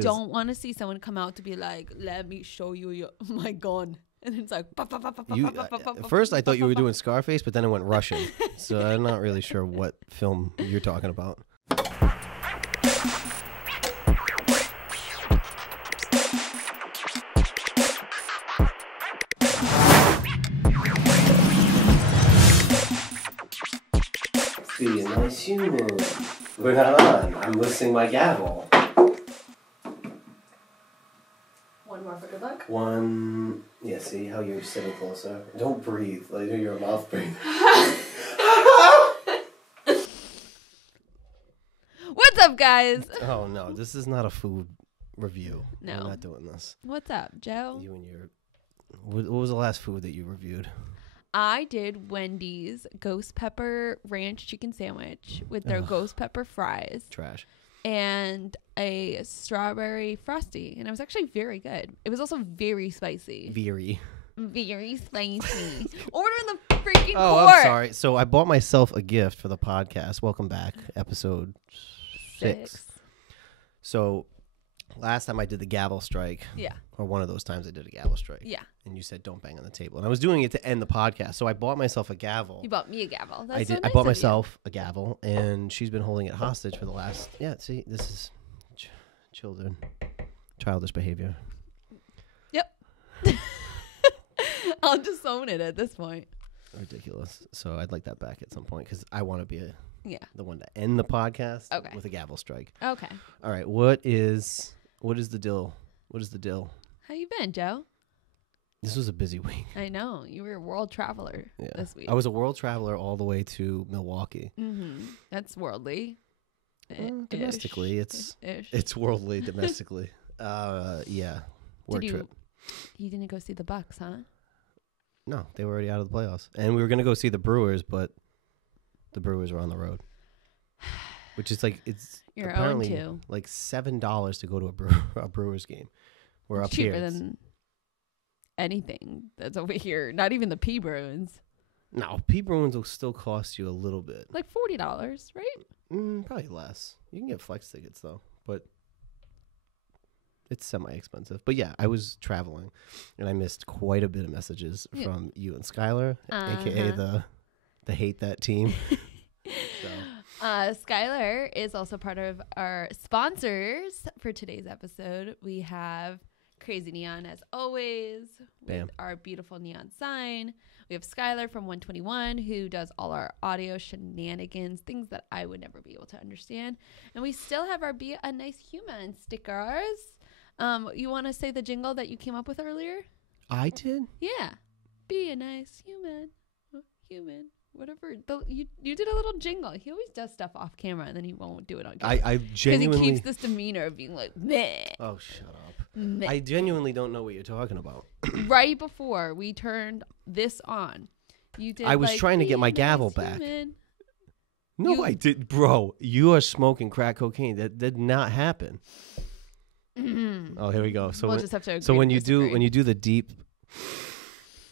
don't want to see someone come out to be like, let me show you my gun. And it's like, at first I thought you were doing Scarface, but then it went Russian. So I'm not really sure what film you're talking about. Be a nice human. We're not on. I'm listing my gavel. One more for good luck. One. Yeah, see how you're sitting closer? Don't breathe. Like your mouth breathe. What's up, guys? Oh, no. This is not a food review. No. We're not doing this. What's up, Joe? You and your... What was the last food that you reviewed? I did Wendy's ghost pepper ranch chicken sandwich with their ghost pepper fries. Trash. And a strawberry frosty. And it was actually very good. It was also very spicy. Very spicy. Order the freaking Oh, quart. I'm sorry. So I bought myself a gift for the podcast. Welcome back. Episode 6. So last time I did the gavel strike. Yeah. Or one of those times I did a gavel strike. Yeah. And you said don't bang on the table. And I was doing it to end the podcast. So I bought myself a gavel. You bought me a gavel. That's I so did. nice I bought of myself a gavel, and she's been holding it hostage for the last... Yeah, see, this is childish behavior. You. Yep. I'll just own it at this point. Ridiculous. So I'd like that back at some point because I want to be the one to end the podcast with a gavel strike. Okay. All right. What is the deal? What is the deal? How you been, Joe? This was a busy week. I know. You were a world traveler this week. I was a world traveler all the way to Milwaukee. Mm-hmm. That's worldly. Domestically, it's worldly domestically. Work trip. You didn't go see the Bucks, huh? No, they were already out of the playoffs. And we were going to go see the Brewers, but the Brewers were on the road. Which is like, it's You're apparently like $7 to go to a Brewers game. We're up cheaper here. Than anything that's over here. Not even the P Bruins. No, P Bruins will still cost you a little bit. Like $40, right? Probably less. You can get flex tickets though, but it's semi-expensive. But yeah, I was traveling, and I missed quite a bit of messages from you and Skylar, aka the hate that team. Skylar is also part of our sponsors for today's episode. We have Crazy Neon as always with our beautiful neon sign. We have Skylar from 121 who does all our audio shenanigans, things that I would never be able to understand. And we still have our Be a Nice Human stickers. You want to say the jingle that you came up with earlier? I did? Yeah. Be a nice human. Whatever. You did a little jingle. He always does stuff off camera and then he won't do it on camera. I genuinely... Because he keeps this demeanor of being like, meh. Oh, shut up. Meh. I genuinely don't know what you're talking about. Right before we turned this on, you did I was trying to get my gavel back. No, I did. Bro, you are smoking crack cocaine. That did not happen. Mm-hmm. Oh, here we go. So we'll just have to agree when you do the deep...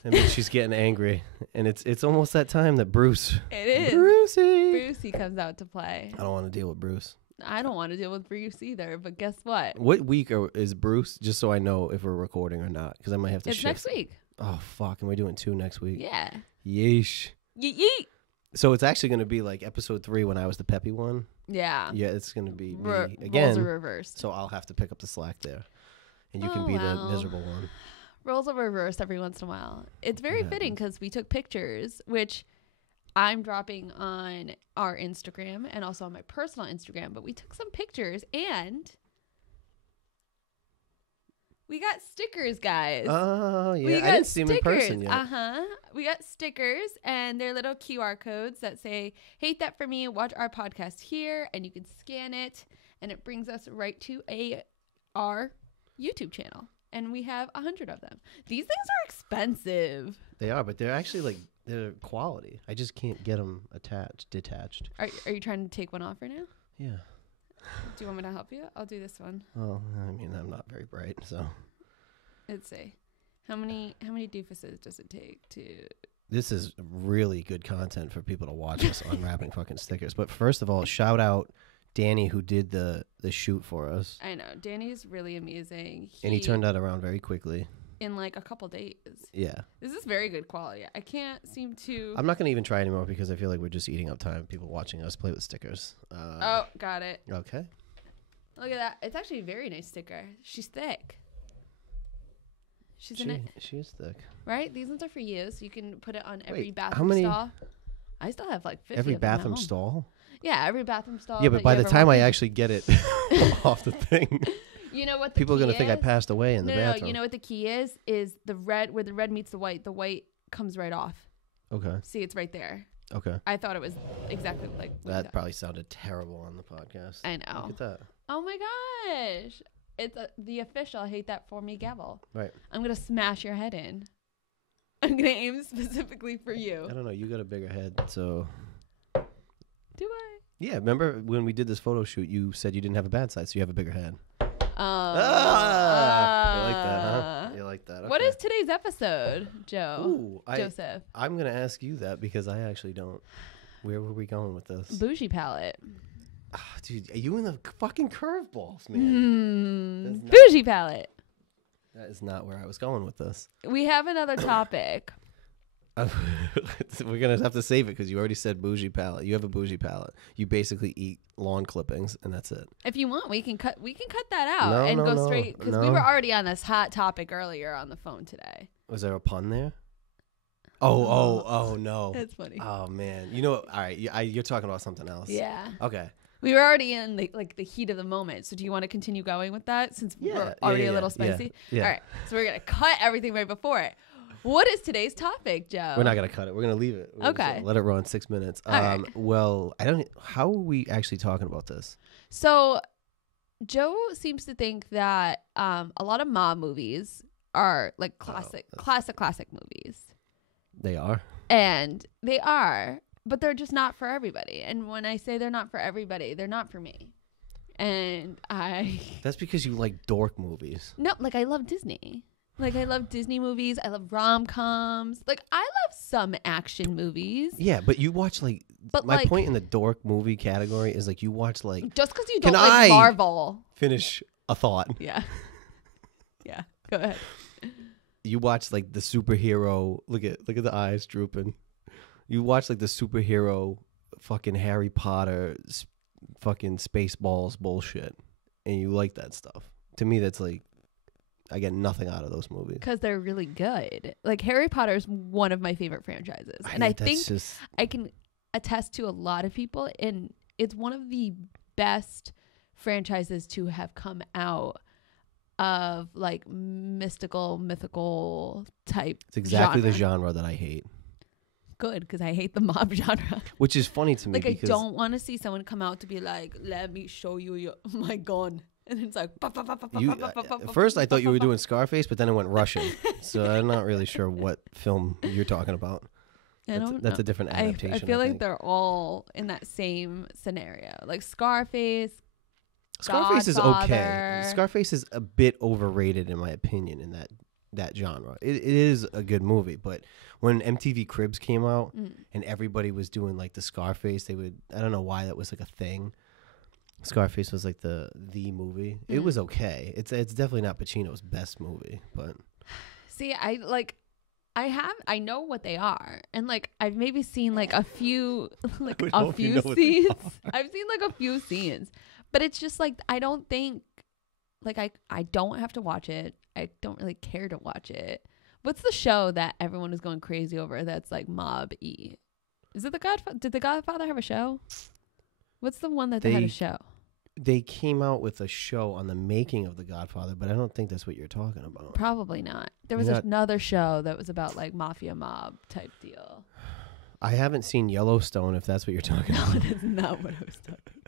And then she's getting angry, and it's almost that time that Bruce. It is. Brucey comes out to play. I don't want to deal with Bruce. I don't want to deal with Bruce either. But guess what? What week is Bruce? Just so I know if we're recording or not, because I might have to. It's next week. Oh fuck! And we're doing 2 next week. Yeah. Yeesh. Yeet. So it's actually going to be like episode 3 when I was the peppy one. Yeah. Yeah, it's going to be me again. Roles are reversed. So I'll have to pick up the slack there, and you can be the miserable one. Roles are reversed every once in a while. It's very fitting because we took pictures, which I'm dropping on our Instagram and also on my personal Instagram. But we took some pictures and we got stickers, guys. Oh, yeah. I didn't see them in person yet. We got stickers and they're little QR codes that say, hate that for me, watch our podcast here. And you can scan it and it brings us right to our YouTube channel. And we have 100 of them. These things are expensive. They are, but they're actually they're quality. I just can't get them detached. Are you trying to take one off right now? Yeah. Do you want me to help you? I'll do this one. Well, I mean, I'm not very bright, so. Let's see. How many doofuses does it take to... This is really good content for people to watch us unwrapping fucking stickers. But first of all, shout out Danny, who did the shoot for us. I know. Danny's really amazing. And he turned that around very quickly. In like a couple days. Yeah. This is very good quality. I can't seem to... I'm not going to even try anymore because I feel like we're just eating up time. People watching us play with stickers. Oh, got it. Okay. Look at that. It's actually a very nice sticker. She's thick. She is thick. Right? These ones are for you, so you can put it on every bathroom stall. I still have like 50 Every of them bathroom stall? Yeah, every bathroom stall. Yeah, but by the time I actually get it off the thing, you know what? People are gonna think I passed away in the bathroom. No, you know what the key is? Is the red, where the red meets the white. The white comes right off. Okay. See, it's right there. Okay. I thought it was exactly like that. Probably sounded terrible on the podcast. I know. Look at that. Oh my gosh! It's the official "Hate That For Me" gavel. Right. I'm gonna smash your head in. I'm gonna aim specifically for you. I don't know. You got a bigger head, so. Do I? Yeah. Remember when we did this photo shoot? You said you didn't have a bad side, so you have a bigger head. You like that, huh? You like that? Okay. What is today's episode, Joe? Ooh, Joseph. I'm gonna ask you that because I actually don't. Where were we going with this? Bougie palette. Oh, dude, are you in the fucking curveballs, man? Bougie palette. That is not where I was going with this. We have another topic. We're gonna have to save it because you already said bougie palette. You have a bougie palette. You basically eat lawn clippings, and that's it. If you want, we can cut that out and go straight because we were already on this hot topic earlier on the phone today. Was there a pun there? Oh no. That's funny. Oh man, you know, all right, you're talking about something else. Yeah. Okay. We were already in the heat of the moment. So do you want to continue going with that since we're already a little spicy? Yeah. All right. So we're going to cut everything right before it. What is today's topic, Joe? We're not going to cut it. We're going to leave it. Okay. Let it run 6 minutes. Right. Well, how are we actually talking about this? So Joe seems to think that a lot of mob movies are like classic movies. They are. And they are. But they're just not for everybody. And when I say they're not for everybody, they're not for me. And That's because you like dork movies. No, like I love Disney. Like I love Disney movies. I love rom-coms. Like I love some action movies. Yeah, but you watch like... But my point in the dork movie category is like you watch like... Just because you don't like Marvel. Finish a thought. Yeah. Yeah, go ahead. You watch like the superhero... Look at the eyes drooping. You watch like the superhero fucking Harry Potter fucking Spaceballs bullshit and you like that stuff. To me, that's like, I get nothing out of those movies. Because they're really good. Like Harry Potter is one of my favorite franchises. And I think I can attest to a lot of people, and it's one of the best franchises to have come out of like mythical type. It's exactly the genre that I hate. Good, because I hate the mob genre. Which is funny to me. Like I don't want to see someone come out to be like, "Let me show you my gun," and it's like. First, I thought you were doing Scarface, but then it went Russian. So I'm not really sure what film you're talking about. That's a different adaptation. I feel like they're all in that same scenario, like Scarface. Scarface is okay. Scarface is a bit overrated in my opinion in that genre. It is a good movie, but when MTV Cribs came out and everybody was doing like the Scarface, I don't know why that was like a thing. Scarface was like the movie. It was okay. It's definitely not Pacino's best movie, but see, I know what they are, and like I've maybe seen like a few scenes. I've seen like a few scenes, but it's just like I don't think like I don't have to watch it. I don't really care to watch it. What's the show that everyone is going crazy over that's like mob-y? Is it The Godfather? Did The Godfather have a show? What's the one that they had a show? They came out with a show on the making of The Godfather, but I don't think that's what you're talking about. Probably not. There was another show that was about like mafia mob type deal. I haven't seen Yellowstone, if that's what you're talking about. No, that's not what I was talking about.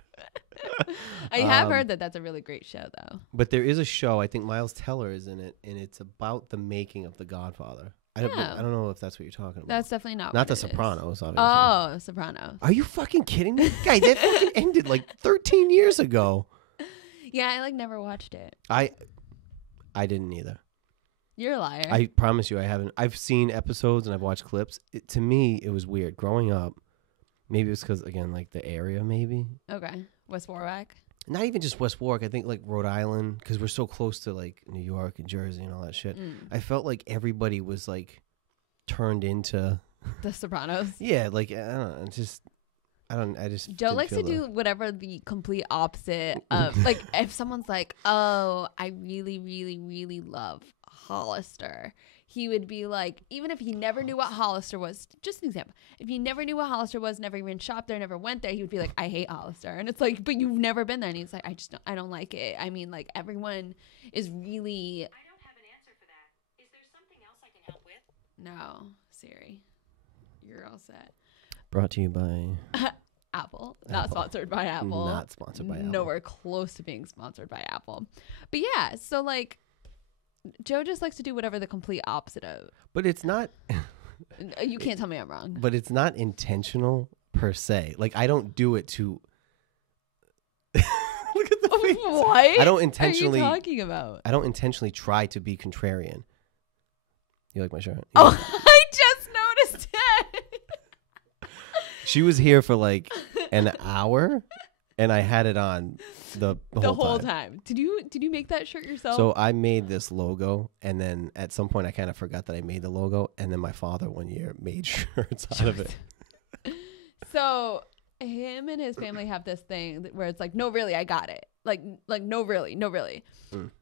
I have heard that that's a really great show, though. But there is a show, I think Miles Teller is in it, and it's about the making of The Godfather. I don't know if that's what you're talking about. That's definitely not The Sopranos, obviously. Oh, Sopranos. Are you fucking kidding me? Guy, that fucking ended like 13 years ago. Yeah, I like never watched it. I didn't either. You're a liar. I promise you I haven't. I've seen episodes and I've watched clips. To me, it was weird. Growing up, maybe it was because, again, like the area maybe. Okay. West Warwick. Not even just West Warwick. I think like Rhode Island, because we're so close to like New York and Jersey and all that shit. I felt like everybody was like turned into The Sopranos. Yeah, like I don't know. I just Joe likes to do whatever the complete opposite of like if someone's like, oh, I really, really, really love Hollister. He would be like, even if he never knew what Hollister was, just an example. If he never knew what Hollister was, never even shopped there, never went there, he would be like, I hate Hollister. And it's like, but you've never been there. And he's like, I don't like it. I mean, like everyone is really. I don't have an answer for that. Is there something else I can help with? No, Siri, you're all set. Brought to you by Apple. Not sponsored by Apple. Not sponsored by Apple. Nowhere close to being sponsored by Apple. But yeah, so like Joe just likes to do whatever the complete opposite of. But it's not. You can't tell me I'm wrong. But it's not intentional per se. Like I don't do it to. Look at the face. What? I don't intentionally. What are you talking about? I don't intentionally try to be contrarian. You like my shirt? Oh, I just noticed it. She was here for like an hour, and I had it on the whole time. Did you make that shirt yourself? So I made this logo, and then at some point I kind of forgot that I made the logo, and then my father one year made shirts out of it. So him and his family have this thing where it's like, no, really, I got it. Like no, really, no, really.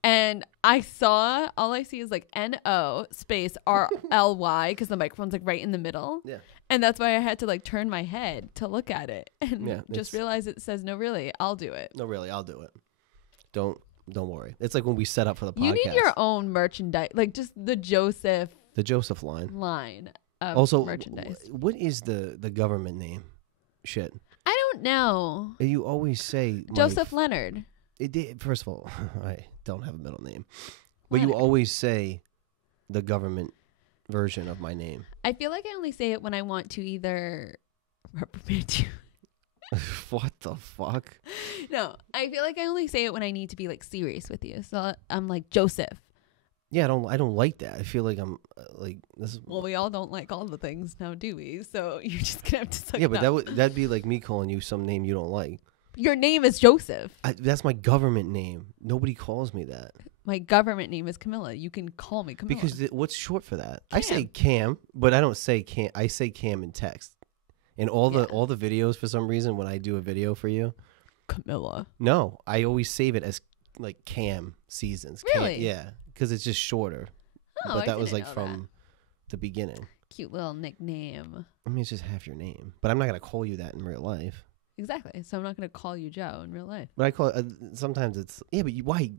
And all I see is like NO space RLY because the microphone's like right in the middle. Yeah. And that's why I had to like turn my head to look at it and Yeah, just realize it says, no, really, I'll do it. No, really, I'll do it. Don't worry. It's like when we set up for the podcast. You need your own merchandise, like just the Joseph line of also, merchandise. What is the government name? Shit. I don't know. You always say Joseph Leonard. First of all, I don't have a middle name, but Leonard. you always say the government version of my name. I feel like I only say it when I want to either reprimand you. What the fuck? No, I feel like I only say it when I need to be like serious with you. So I'm like Joseph. Yeah, I don't like that. I feel like I'm like this is. Well, we all don't like all the things now, do we? So you're just gonna have to suck Yeah, it but up. that'd be like me calling you some name you don't like. Your name is Joseph. That's my government name. Nobody calls me that. My government name is Camilla. You can call me Camilla. Because what's short for that? Cam. I say Cam, but I don't say Cam. I say Cam in text. In all the videos, for some reason, when I do a video for you, Camilla. no, I always save it as like Cam Seasons. Really? Cam, yeah, because it's just shorter. Oh, but I that was didn't like know from the beginning. Cute little nickname. I mean, it's just half your name, but I'm not gonna call you that in real life. Exactly. So I'm not going to call you Joe in real life. But I call it, sometimes it's but why?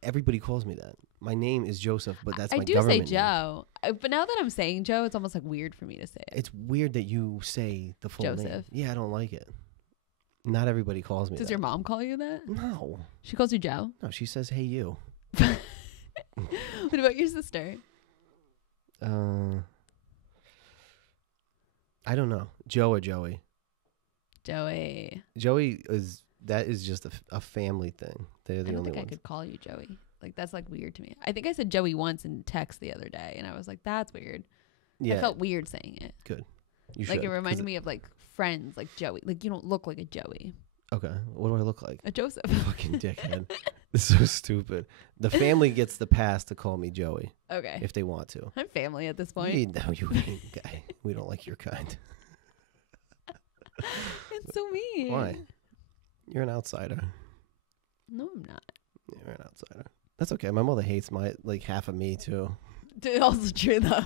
Everybody calls me that. My name is Joseph, but that's my government I do name. say Joe. But now that I'm saying Joe, it's almost like weird for me to say it. It's weird that you say the full Joseph. name. Yeah, I don't like it. Not everybody calls me Does that. your mom call you that? No. She calls you Joe? No, she says, hey, you. What about your sister? I don't know. Joe or Joey? Joey. Joey is just a family thing. They're the I don't only think ones. I could call you Joey. Like, that's like weird to me. I think I said Joey once in text the other day, and I was like, that's weird. Yeah. I felt weird saying it. Good. You like, should, it reminded me of like friends, like Joey. Like, you don't look like a Joey. Okay. What do I look like? A Joseph. Fucking dickhead. This is so stupid. The family gets the pass to call me Joey Okay. if they want to. I'm family at this point. No, you ain't, guy. We don't like your kind. It's so mean. Why? You're an outsider. No, I'm not. You're an outsider. That's okay. My mother hates half of me too. It's also true though.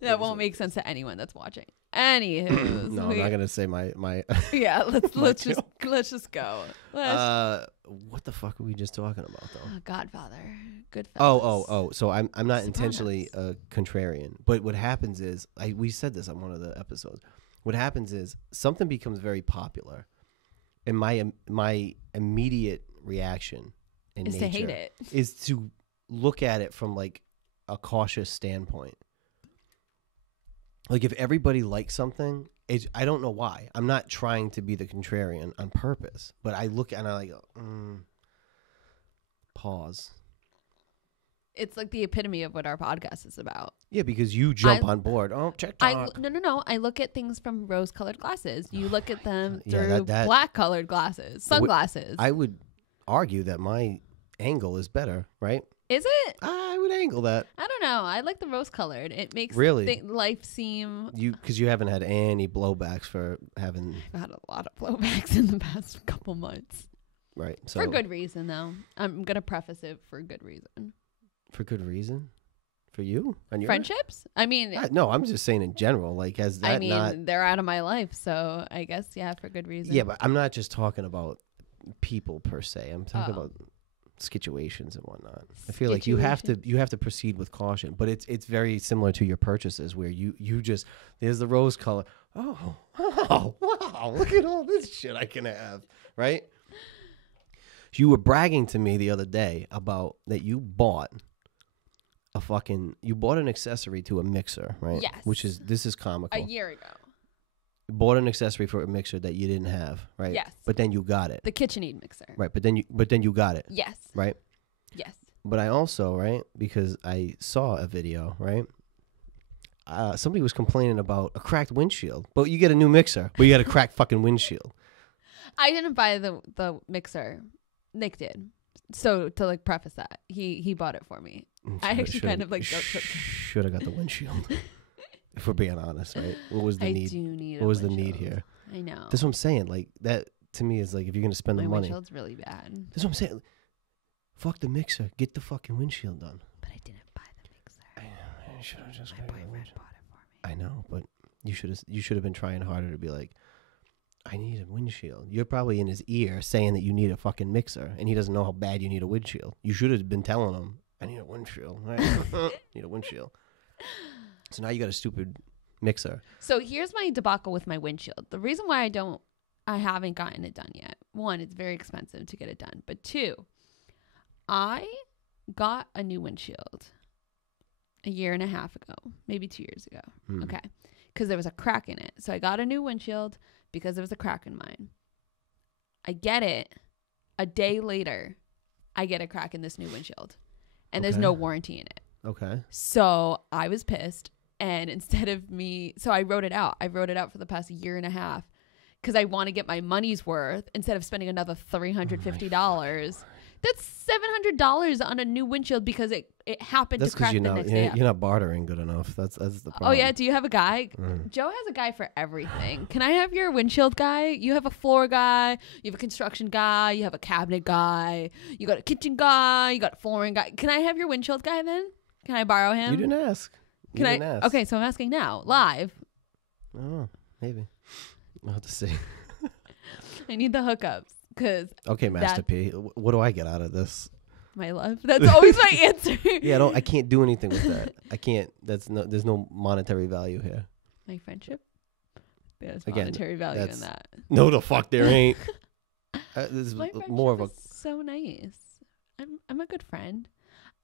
That won't make sense to anyone that's watching. Anywho, No, I'm not gonna say my. Yeah, let's joke. just go. What the fuck are we just talking about though? Godfather, Goodfellas. Oh. So I'm not Sopranos. intentionally a contrarian, but what happens is we said this on one of the episodes. What happens is something becomes very popular, and my immediate reaction in Is nature to hate it. is to look at it from like a cautious standpoint. Like if everybody likes something, I don't know why. I'm not trying to be the contrarian on purpose, but I look and I like go, pause. it's like the epitome of what our podcast is about. Yeah, because you jump on board. Oh, TikTok. No. I look at things from rose-colored glasses. You look at them Yeah, through that- black-colored glasses, sunglasses. I would argue that my angle is better, right? Is it? I would angle that. I don't know. I like the rose-colored. It makes Really? life seem. Because you haven't had any blowbacks for having. I've had a lot of blowbacks in the past couple months. Right. So For good reason, though. I'm gonna preface it for good reason. For good reason? For you? On your Friendships? I mean, no, I'm just saying in general. Like, has that not? they're out of my life, so I guess for good reason. Yeah, but I'm not just talking about people per se. I'm talking Oh. about situations and whatnot. I feel like you have to proceed with caution. But it's very similar to your purchases where you just there's the rose color. Oh, wow! Look at all this shit I can have, right? You were bragging to me the other day about that you bought an accessory to a mixer, right? Yes. This is comical. A year ago. You bought an accessory for a mixer that you didn't have, right? Yes. But then you got it. The KitchenAid mixer. Right, but then you got it. Yes. Right? Yes. But I also, right, because I saw a video, right? Somebody was complaining about a cracked windshield. But you get a new mixer, but you got a cracked fucking windshield. I didn't buy the mixer. Nick did. So to like preface that, he bought it for me. I actually kind of like should have got the windshield. If we're being honest, right? What was the need? I do need. What was the need here? I know. That's what I'm saying. Like that to me is like if you're gonna spend the My money. windshield's really bad. That's what I'm saying. Fuck the mixer. Get the fucking windshield done. But I didn't buy the mixer. I know. I should have just. My boyfriend bought it for me. I know, but you should have been trying harder to be like, I need a windshield. You're probably in his ear saying that you need a fucking mixer, and he doesn't know how bad you need a windshield. You should have been telling him, I need a windshield. Right? Need a windshield. So now you got a stupid mixer. So here's my debacle with my windshield. The reason why I haven't gotten it done yet. One, it's very expensive to get it done. But two, I got a new windshield a year and a half ago, maybe 2 years ago. Okay. Because there was a crack in it. So I got a new windshield because there was a crack in mine. I get it. A day later, I get a crack in this new windshield. And there's no warranty in it. Okay. So I was pissed. And instead of so I wrote it out. I wrote it out for the past year and a half because I want to get my money's worth instead of spending another $350. That's $700 on a new windshield because it happened to crack the next day. You're not bartering good enough. That's the problem. Oh yeah, do you have a guy? Joe has a guy for everything. Can I have your windshield guy? You have a floor guy, you have a construction guy, you have a cabinet guy, you got a kitchen guy, you got a flooring guy. Can I have your windshield guy then? Can I borrow him? You didn't ask. Okay, so I'm asking now, live. Oh, maybe. I'll have to see. I need the hookups. Okay, Master P. What do I get out of this? My love. That's always my answer. Yeah, I can't do anything with that. I can't. There's no monetary value here. My friendship? There's monetary value in that. No, the fuck there ain't. This is My friendship more of a. is so nice. I'm a good friend.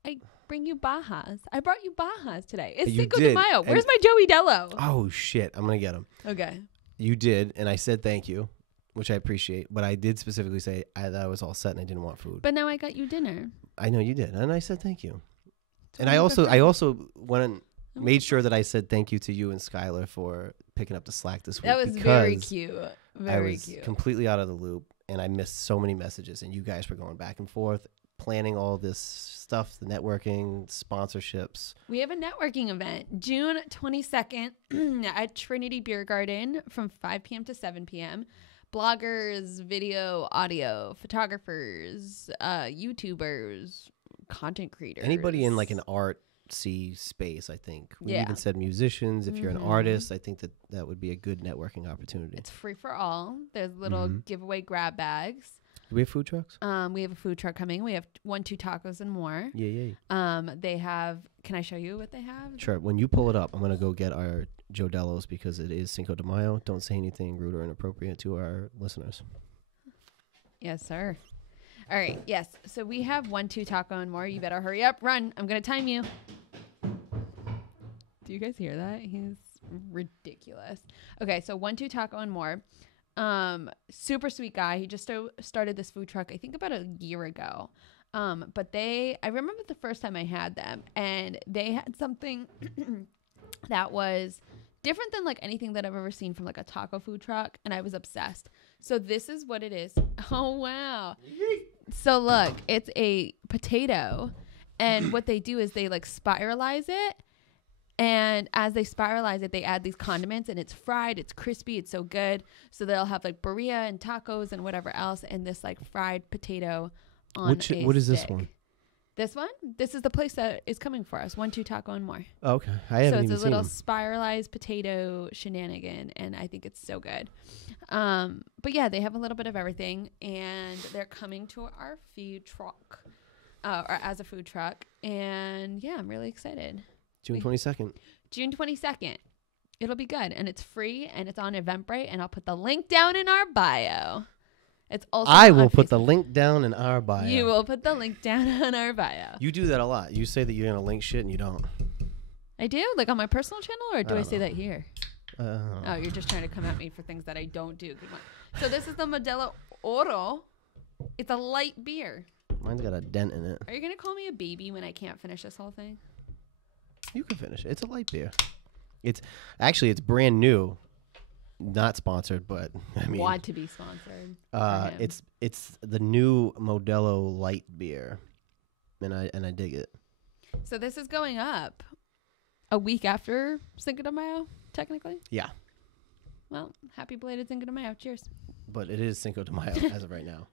I bring you Bajas. I brought you Bajas today. It's Cinco de Mayo. Where's my Joey Dello? Oh shit! I'm gonna get him. Okay. You did, and I said thank you, which I appreciate. But I did specifically say that I was all set and I didn't want food. But now I got you dinner. I know you did, and I said thank you. And I also went and made sure that I said thank you to you and Skylar for picking up the slack this week. That was very cute. Very cute. I was completely out of the loop, and I missed so many messages, and you guys were going back and forth, planning all this stuff, the networking, sponsorships. We have a networking event, June 22nd at Trinity Beer Garden from 5 p.m. to 7 p.m. Bloggers, video, audio, photographers, YouTubers, content creators. Anybody in like an artsy space, I think. We Yeah. even said musicians. If you're an artist, I think that would be a good networking opportunity. It's free for all. There's little giveaway grab bags. Do we have food trucks? We have a food truck coming. We have 1-2 tacos and more. Yeah. They have. Can I show you what they have? Sure. When you pull it up, I'm gonna go get our Joe Dellos because it is Cinco de Mayo. Don't say anything rude or inappropriate to our listeners. Yes, sir. All right. Yes. So we have 1-2 taco and more. You better hurry up. Run. I'm gonna time you. Do you guys hear that? He's ridiculous. Okay. So 1-2 taco and more. Super sweet guy. He just started this food truck, I think about a year ago. But I remember the first time I had them, and they had something that was different than like anything that I've ever seen from like a taco food truck, and I was obsessed. So this is what it is. Oh, wow. So look, it's a potato, and what they do is they like spiralize it. And as they spiralize it, they add these condiments, and it's fried. It's crispy. It's so good. So they'll have like burrito and tacos and whatever else, and this like fried potato on What is this stick. one? This one? This is the place that is coming for us. 1, 2 taco and more. Oh, okay. I haven't even So it's a seen little them. spiralized potato shenanigan, and I think it's so good. But yeah, they have a little bit of everything, and they're coming to our food truck, or as a food truck. And yeah, I'm really excited. June 22nd. June 22nd. It'll be good, and it's free, and it's on Eventbrite, and I'll put the link down in our bio. It's also I on will put the Facebook. link down in our bio. You will put the link down on our bio. You do that a lot. You say that you're going to link shit and you don't. I do? Like on my personal channel, or do I don't say know. that here? Oh, you're just trying to come at me for things that I don't do. Good one. So this is the Modelo Oro. It's a light beer. Mine's got a dent in it. Are you going to call me a baby when I can't finish this whole thing? You can finish it. It's a light beer. It's brand new. Not sponsored, but I mean, Want to be sponsored. for him. it's the new Modelo light beer, and I dig it. So this is going up a week after Cinco de Mayo, technically. Yeah, Well, happy belated Cinco de Mayo. Cheers. but it is Cinco de Mayo as of right now.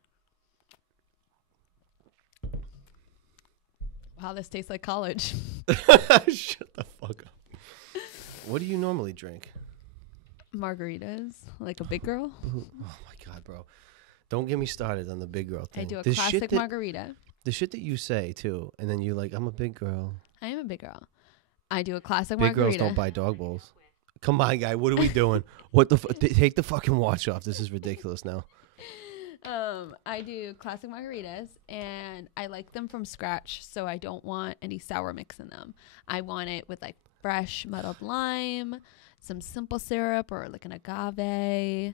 Wow, this tastes like college. Shut the fuck up. What do you normally drink? Margaritas, like a big girl. Oh my god, bro! Don't get me started on the big girl thing. I do a The classic shit that- margarita. The shit that you say too, and then you're like, "I'm a big girl." I am a big girl. I do a classic Big girls margarita. don't buy dog bowls. Come on, guy. What are we doing? What the? Take the fucking watch off. This is ridiculous now. I do classic margaritas, and I like them from scratch, so I don't want any sour mix in them. I want it with like fresh muddled lime, some simple syrup, or like an agave,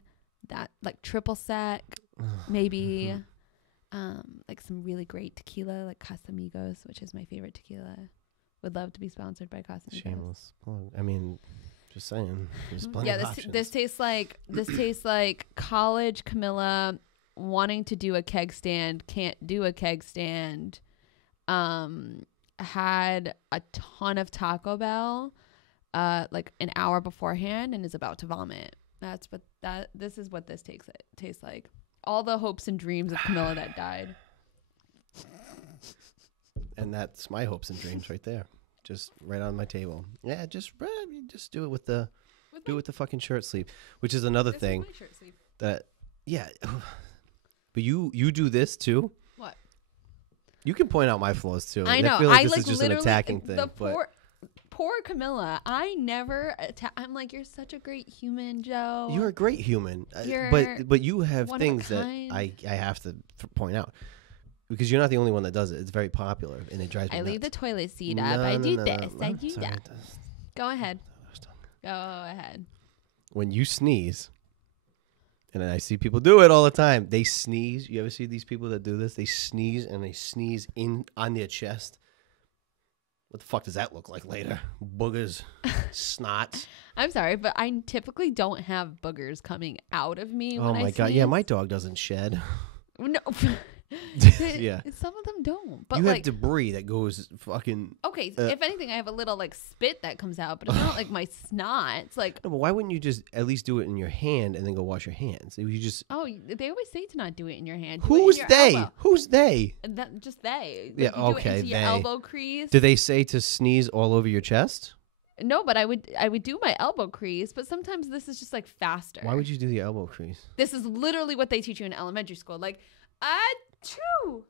that like triple sec, maybe, like some really great tequila, like Casamigos, which is my favorite tequila. Would love to be sponsored by Casamigos. Shameless plug. I mean, just saying. There's plenty Yeah, of this options. tastes like college Camilla wanting to do a keg stand, can't do a keg stand. Had a ton of Taco Bell, like an hour beforehand, and is about to vomit. This is what this tastes like. All the hopes and dreams of Camilla that died. And that's my hopes and dreams right there. Just right on my table. Yeah, just do it with the fucking shirt sleeve, which is another This is thing my shirt sleeve. that but you do this too. What? You can point out my flaws too. I And know. I feel like I this like is just an literally attacking thing. the But poor Camilla. I never. I'm like, you're such a great human, Joe. you're a great human. You're But you have one of a things that kind. I have to point out. Because you're not the only one that does it. It's very popular, and it drives me I leave the nuts. toilet seat up. I do this. I I'm do sorry, that. Go ahead. Go ahead. When you sneeze, and I see people do it all the time, they sneeze. You ever see these people that do this? They sneeze, and they sneeze in on their chest. What the fuck does that look like later? Boogers, snots. I'm sorry, but I typically don't have boogers coming out of me. Oh when my I god! Yeah, sneeze. my dog doesn't shed. No. Yeah. Some of them don't. But You like, have debris that goes fucking. okay, if anything, I have a little like spit that comes out, but it's not like my snot. It's like, No, but why wouldn't you just at least do it in your hand and then go wash your hands? You just. oh, they always say to not do it in your hand. Do Who's it in your they? elbow. Who's they? And that, just they. Yeah, you do okay, it into your they. elbow crease. Do they say to sneeze all over your chest? No, but I would do my elbow crease, but sometimes this is just like faster. Why would you do the elbow crease? This is literally what they teach you in elementary school. Like, achoo.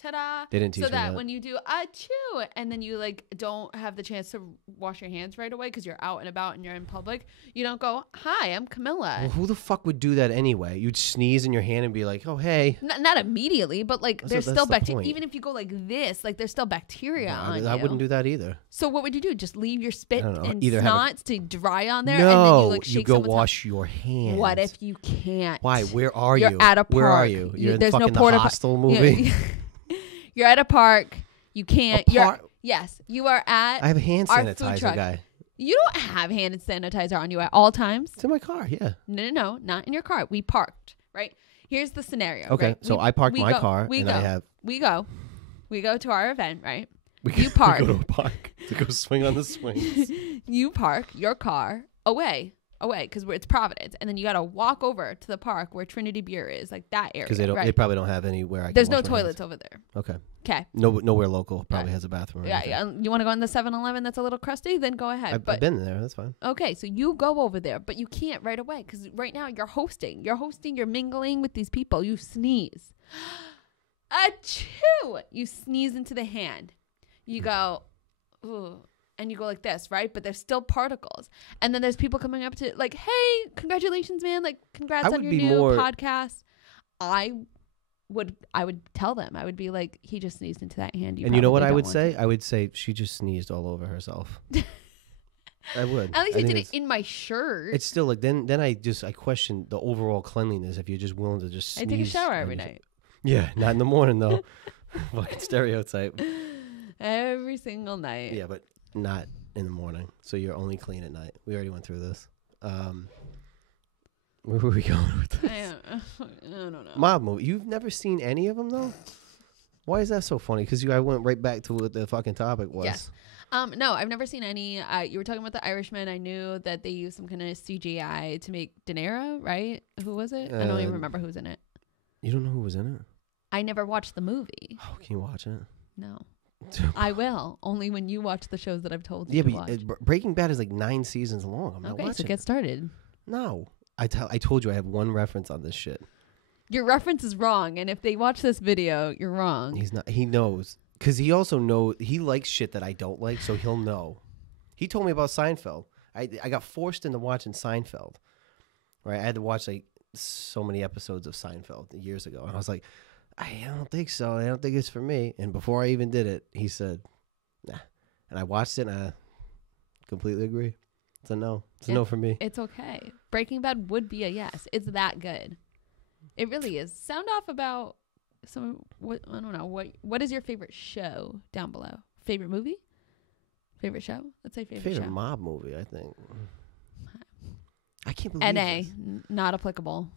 Ta-da. They didn't teach so me that that. when you do achoo, and then you like don't have the chance to wash your hands right away because you're out and about and you're in public, you don't go, hi, I'm Camilla. Well, who the fuck would do that anyway? You'd sneeze in your hand and be like, "Oh, hey." Not immediately, but like That's there's the still point. bacteria. Even if you go like this, like there's still bacteria on I you. wouldn't do that either. So what would you do? Just leave your spit I don't know. and Either have snots to dry on there, and then you No, like you shake go someone's hand? wash your hands. What if you can't? Why? Where are You're you? at a park. Where are you? You're in there's fucking no porta the Hostel movie. You're at a park. You can't. Yes, you are at. I have a hand our food sanitizer truck. guy. You don't have hand sanitizer on you at all times. It's in my car. Yeah. No, not in your car. We parked, right? Here's the scenario. Okay, right? so I parked my car, and I have. We go to our event, right? You park. We go to a park to go swing on the swings. You park your car away, because it's Providence, and then you got to walk over to the park where Trinity Beer is, like that area. Because they probably don't have anywhere. There's no toilets over there. Okay. Okay. Nowhere local probably has a bathroom. Yeah. You want to go in the 7-Eleven that's a little crusty? Then go ahead. I've been there. That's fine. Okay, so you go over there, but you can't right away because right now you're hosting. You're mingling with these people. You sneeze. Achoo! You sneeze into the hand. You go, ooh, and you go like this, right? But there's still particles. And then there's people coming up to like, hey, congratulations, man. Like, congrats on your new podcast. I would tell them. I would be like, he just sneezed into that hand. And you know what I would say? I would say she just sneezed all over herself. I would. At least I did it in my shirt. It's still like then I question the overall cleanliness if you're just willing to just sneeze. I take a shower every night. Yeah, not in the morning though. Fucking stereotype. Every single night. Yeah, but not in the morning. So you're only clean at night. We already went through this. Where were we going with this? I don't know. Mob movie. You've never seen any of them though? Why is that so funny? Because I went right back to what the fucking topic was. Yes. No, I've never seen any. You were talking about the Irishman. I knew that they used some kind of CGI to make De Niro, right? Who was it? I don't even remember who's in it. You don't know who was in it? I never watched the movie. Oh, can you watch it? No. I will. Only when you watch the shows that I've told you yeah, to but watch. Breaking Bad is like 9 seasons long. I'm not watching. Okay, so get started. No. I told you I have one reference on this shit. Your reference is wrong, and if they watch this video, you're wrong. He's not. He knows. Because he also knows. He likes shit that I don't like, so he'll know. He told me about Seinfeld. I got forced into watching Seinfeld. Right? I had to watch like so many episodes of Seinfeld years ago. And I was like, I don't think so. I don't think it's for me. And before I even did it, he said, nah. And I watched it, and I completely agree. It's a no. It's a no for me. It's okay. Breaking Bad would be a yes. It's that good. It really is. Sound off about some. What I don't know. What is your favorite show down below? Favorite movie? Favorite show? Let's say favorite show. Mob movie, I think. I can't believe NA, this. not applicable.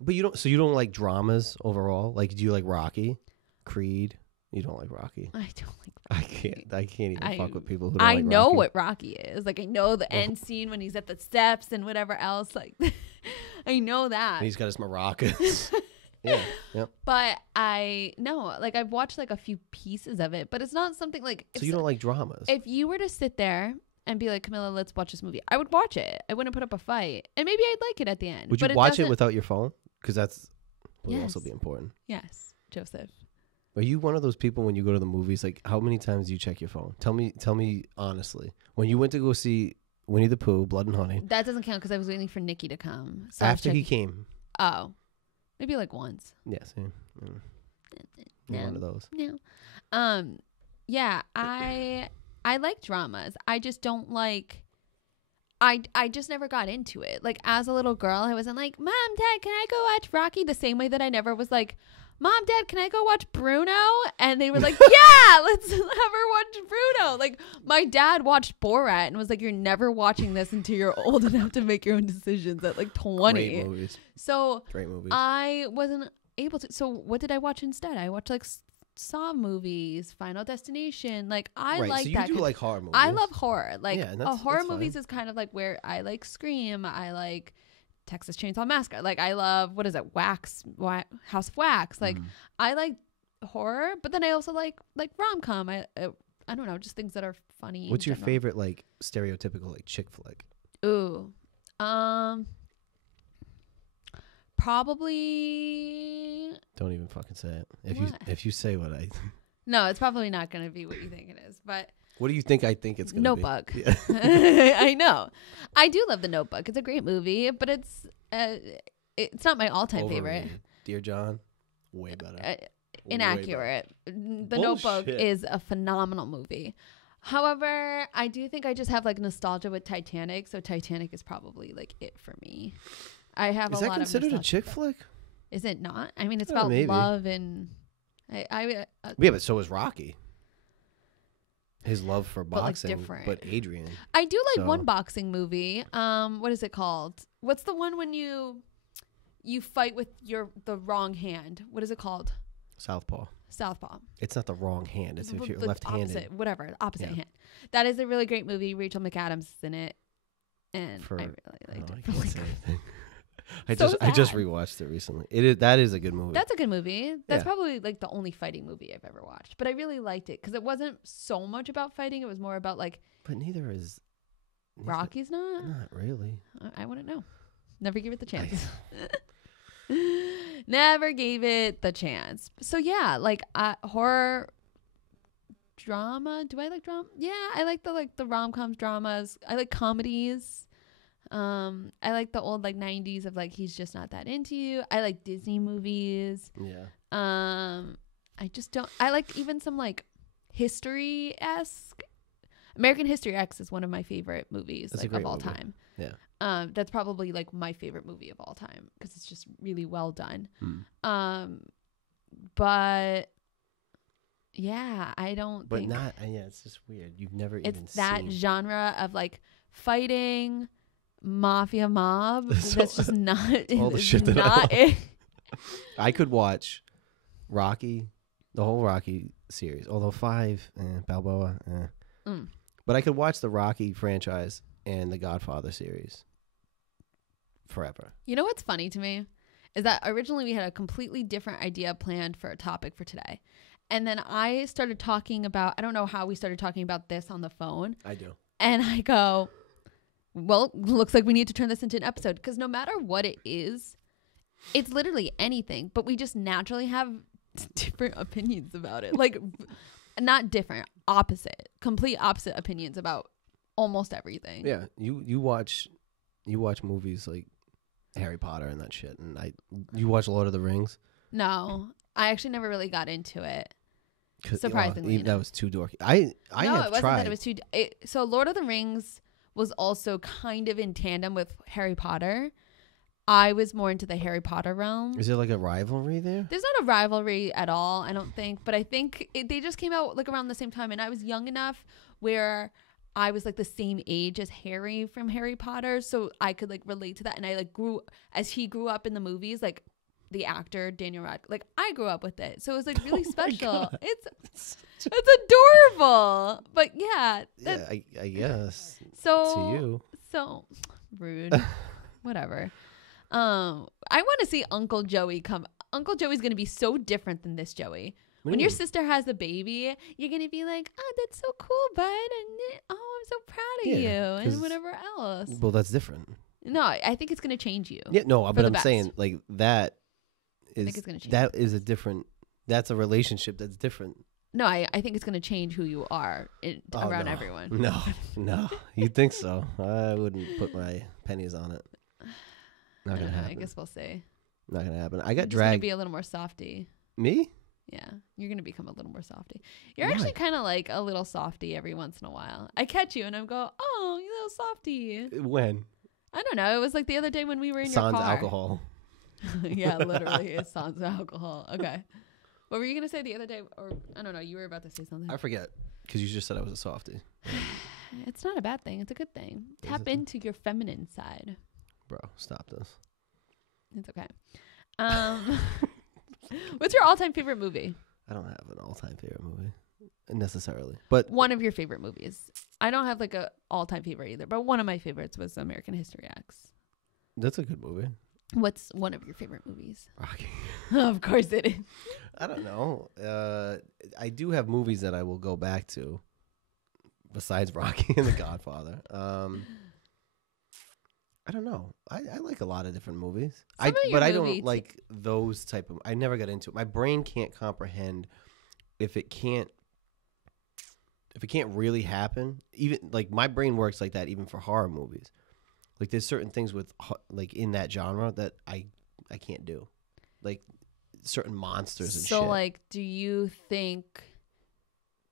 But you don't like dramas overall? Like, do you like Rocky, Creed? You don't like Rocky? I don't like Rocky. I can't even fuck with people who don't like Rocky. I know what Rocky is. Like, I know the end scene when he's at the steps and whatever else. Like, I know that. And he's got his maracas. Yeah. But I've watched like a few pieces of it, but it's not something like. So you don't like dramas? If you were to sit there and be like, Camilla, let's watch this movie, I would watch it. I wouldn't put up a fight, and maybe I'd like it at the end. Would you watch it without your phone? Because that's would also be important. Yes, Joseph. Are you one of those people when you go to the movies? Like, how many times do you check your phone? Tell me honestly. When you went to go see Winnie the Pooh, Blood and Honey, that doesn't count because I was waiting for Nikki to come. So after he came. Oh, maybe like once. Yes. Yeah, No. One of those. No. Yeah. I like dramas. I just don't like. I just never got into it. Like, as a little girl, I wasn't like, Mom, Dad, can I go watch Rocky? The same way that I never was like, Mom, Dad, can I go watch Bruno? And they were like, yeah, let's have her watch Bruno. Like, my dad watched Borat and was like, you're never watching this until you're old enough to make your own decisions at like 20. Great movies. So great movies. I wasn't able to. So what did I watch instead? I watched like Saw movies, Final Destination. Like, I like so that. You do like horror movies. I love horror. Like, horror that's movies fine. is kind of like where I like Scream. I like Texas Chainsaw Massacre. Like, I love, what is it? House of Wax. Like, I like horror, but then I also like rom-com. I don't know, just things that are funny. What's your favorite like stereotypical like chick flick? Ooh, probably. Don't even fucking say it. If you say what I. No, it's probably not going to be what you think it is, but. What do you think I think it's going to be? Notebook. Yeah. I know. I do love The Notebook. It's a great movie, but it's not my all-time favorite. Dear John, way better. Inaccurate. The Notebook is a phenomenal movie. However, I do think I just have like nostalgia with Titanic, so Titanic is probably like it for me. I have a lot of. Is that considered a chick flick? Is it not? I mean, it's about maybe. love and Yeah, but so is Rocky. His love for But, like, boxing, different. but Adrian. I do like So- one boxing movie. What is it called? What's the one when you fight with the wrong hand? What is it called? Southpaw. Southpaw. It's not the wrong hand. It's if you're The left-handed. opposite, whatever, opposite Yeah. hand. That is a really great movie. Rachel McAdams is in it, and I really liked I it. can't say anything. I So just sad. rewatched it recently. That is a good movie. That's a good movie. That's Yeah. probably like the only fighting movie I've ever watched. But I really liked it because it wasn't so much about fighting. It was more about like But neither is Rocky's not. Not really. I wouldn't know. Never gave it the chance. Never gave it the chance. So yeah, like horror drama. Do I like drama? Yeah, I like the rom-coms, dramas. I like comedies. I like the old like 90s of like He's Just Not That Into You. I like Disney movies. Yeah. I just don't. I like even some like history-esque. American History X is one of my favorite movies That's a like great of all movie. time. Yeah. That's probably like my favorite movie of all time because it's just really well done. But yeah, I don't But think not. Yeah, it's just weird. You've never it's even that seen. genre of like fighting mafia mob. So, That's just not. all the it's shit that I not love. it. I could watch Rocky, the whole Rocky series. Although 5, Balboa. But I could watch the Rocky franchise and the Godfather series forever. You know what's funny to me is that originally we had a completely different idea planned for a topic for today. And then I started talking about, I don't know how we started talking about this on the phone. I do. And I go, well, looks like we need to turn this into an episode because no matter what it is, it's literally anything. But we just naturally have different opinions about it. Like, not different, opposite, complete opposite opinions about almost everything. Yeah, you watch movies like Harry Potter and that shit, and you watch Lord of the Rings. No, I actually never really got into it. Surprisingly, that was too dorky. I no, have it wasn't tried. that it was too. So Lord of the Rings was also kind of in tandem with Harry Potter. I was more into the Harry Potter realm. Is there like a rivalry there? There's not a rivalry at all, I don't think. But I think they just came out like around the same time, and I was young enough where I was like the same age as Harry from Harry Potter, so I could like relate to that. And I like grew as he grew up in the movies, like the actor Daniel Radcliffe. Like I grew up with it, so it was like really special. It's adorable, but yeah. Yeah, I guess. So to you, so rude. Whatever. I want to see Uncle Joey come. Uncle Joey's gonna be so different than this Joey. When your sister has a baby, you're gonna be like, "Oh, that's so cool, bud," and "Oh, I'm so proud of you," and whatever else. Well, that's different. No, I think it's gonna change you. Yeah, no, but the I'm best. saying like that is think it's gonna change. that is a different. That's a relationship that's different. No, I think it's gonna change who you are around no. everyone. No, you think so? I wouldn't put my pennies on it. Not gonna happen. I guess we'll see. Not gonna happen. I You're got just gonna dragged. be a little more softy. Me? Yeah, you're gonna become a little more softy. You're Why? actually kind of like a little softy every once in a while. I catch you and I go, "Oh, you little softy." When? I don't know. It was like the other day when we were in Sans your car. alcohol. Yeah, literally, it's sans alcohol. Okay, what were you gonna say the other day? Or I don't know. You were about to say something. I forget because you just said I was a softie. It's not a bad thing. It's a good thing. Is Tap it? into your feminine side. Bro, stop this. It's okay. What's your all-time favorite movie? I don't have an all-time favorite movie necessarily, but One of your favorite movies. I don't have like a all-time favorite either, but one of my favorites was American History X. that's a good movie. What's one of your favorite movies? Rocky. Of course it is. I don't know. I do have movies that I will go back to besides Rocky and The Godfather. I don't know. I like a lot of different movies. Some of your but I movie don't like those type of. I never got into it. My brain can't comprehend if it can't really happen. Even like my brain works like that even for horror movies. Like there's certain things with like in that genre that I can't do. Like certain monsters and shit. So like, do you think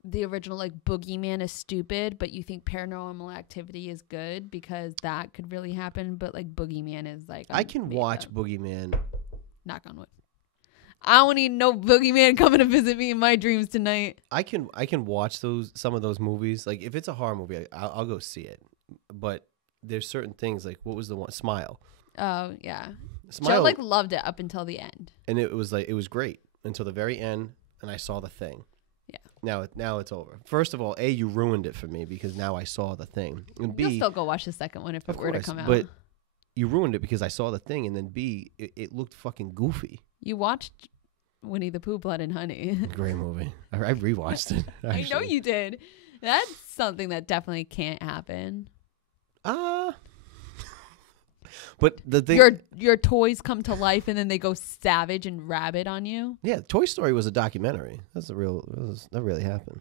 the original like Boogeyman is stupid, but you think Paranormal Activity is good because that could really happen? But like Boogeyman is like I can made watch up. Boogeyman. Knock on wood. I don't need no boogeyman coming to visit me in my dreams tonight. I can watch some of those movies. Like if it's a horror movie, I'll go see it. But there's certain things like what was the one? Smile. Oh yeah. Smile. Joe like loved it up until the end. And it was great until the very end, and I saw The Thing. Yeah. Now it's over. First of all, A, you ruined it for me because now I saw The Thing. And B, you'll still go watch the second one if it were to come out. But you ruined it because I saw The Thing, and then B, it looked fucking goofy. You watched Winnie the Pooh, Blood and Honey. Great movie. I rewatched it. I know you did. That's something that definitely can't happen. But the thing, your toys come to life and then they go savage and rabid on you. Yeah, Toy Story was a documentary. That really happened.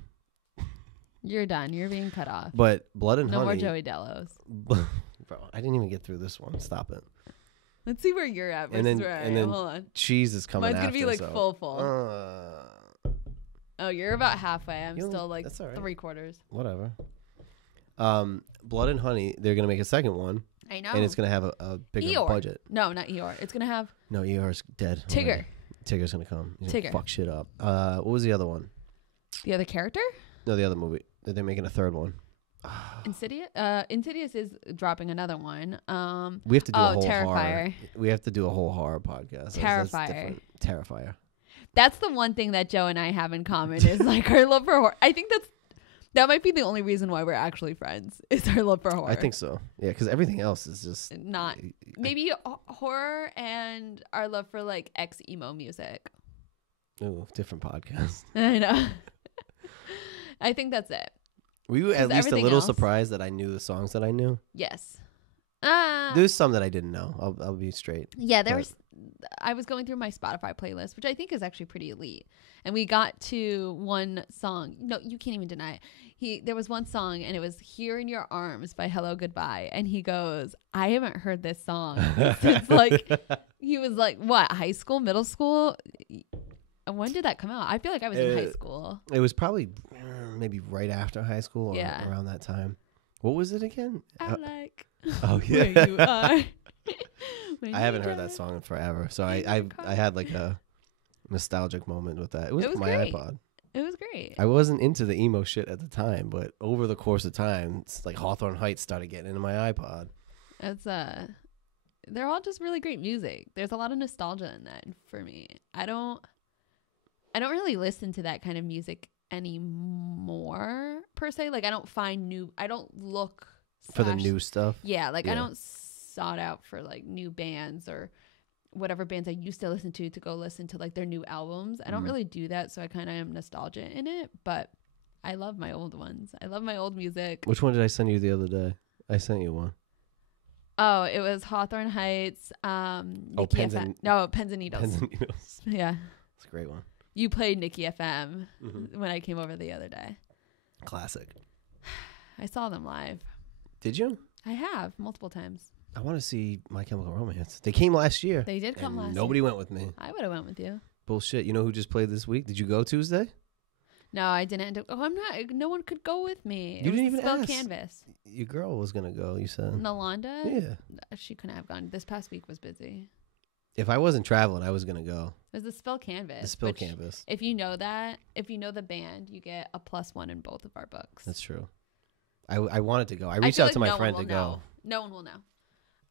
You're done. You're being cut off. But Blood and No Honey. more Joey Delos. Bro, I didn't even get through this one. Stop it. Let's see where you're at versus where I am. Hold on. Cheese is coming. Mine's gonna be like so. full. Oh, you're about halfway. I'm still like that's all right. 3/4. Whatever. Blood and Honey. They're gonna make a second one. I know. And it's gonna have a bigger Eeyore. budget. No, not Eeyore. It's gonna have. No, Eeyore's dead. Tigger. Already. Tigger's gonna come. He's Tigger. gonna fuck shit up. What was the other one? The other character? No, the other movie. They're making a third one. Insidious. Insidious is dropping another one. We have to do a whole Terrifier. horror. We have to do a whole horror podcast. Terrifier. Terrifier. That's the one thing that Joe and I have in common is like our love for horror. I think that might be the only reason why we're actually friends is our love for horror. I think so. Yeah, because everything else is just not. Maybe horror and our love for like ex-emo music. Ooh, different podcast. I know. I think that's it. Were you at least a little else? surprised that I knew the songs that I knew? Yes. There's some that I didn't know. I'll be straight. Yeah, I was going through my Spotify playlist, which I think is actually pretty elite. And we got to one song. No, you can't even deny it. There was one song, and it was "Here in Your Arms" by Hello Goodbye. And he goes, "I haven't heard this song since like," he was like, what, high school, middle school? When did that come out? I feel like I was in high school. It was probably maybe right after high school or Yeah. around that time. What was it again? I like Oh yeah. where you are. I haven't heard that song in forever. So I had like a nostalgic moment with that. It was my great. iPod. It was great. I wasn't into the emo shit at the time, but over the course of time, it's like Hawthorne Heights started getting into my iPod. It's they're all just really great music. There's a lot of nostalgia in that for me. I don't really listen to that kind of music anymore per se. Like I don't look For the new stuff? Yeah, like Yeah. I don't sought out for like new bands or whatever bands I used to listen to go listen to like their new albums. I don't really do that, so I kind of am nostalgia in it, but I love my old ones. I love my old music. Which one did I send you the other day? I sent you one. Oh, it was Hawthorne Heights. Nikki Pens FM. and- No, Pens and Needles. Pens and Needles. Yeah. It's a great one. You played Nikki FM Mhm. when I came over the other day. Classic. I saw them live. Did you? I have multiple times. I want to see My Chemical Romance. They came last year. They did come and last nobody year. went with me. I would have went with you. Bullshit. You know who just played this week? Did you go Tuesday? No, I didn't. Oh, I'm not. No one could go with me. You didn't even Spell ask. Canvas. Your girl was going to go, you said. Nalanda? Yeah. She couldn't have gone. This past week was busy. If I wasn't traveling, I was going to go. It was the Spell Canvas. The Spill which, Canvas. If you know that, if you know the band, you get a +1 in both of our books. That's true. I wanted to go. I reached feel out like to my no friend one to will go. know. No one will know.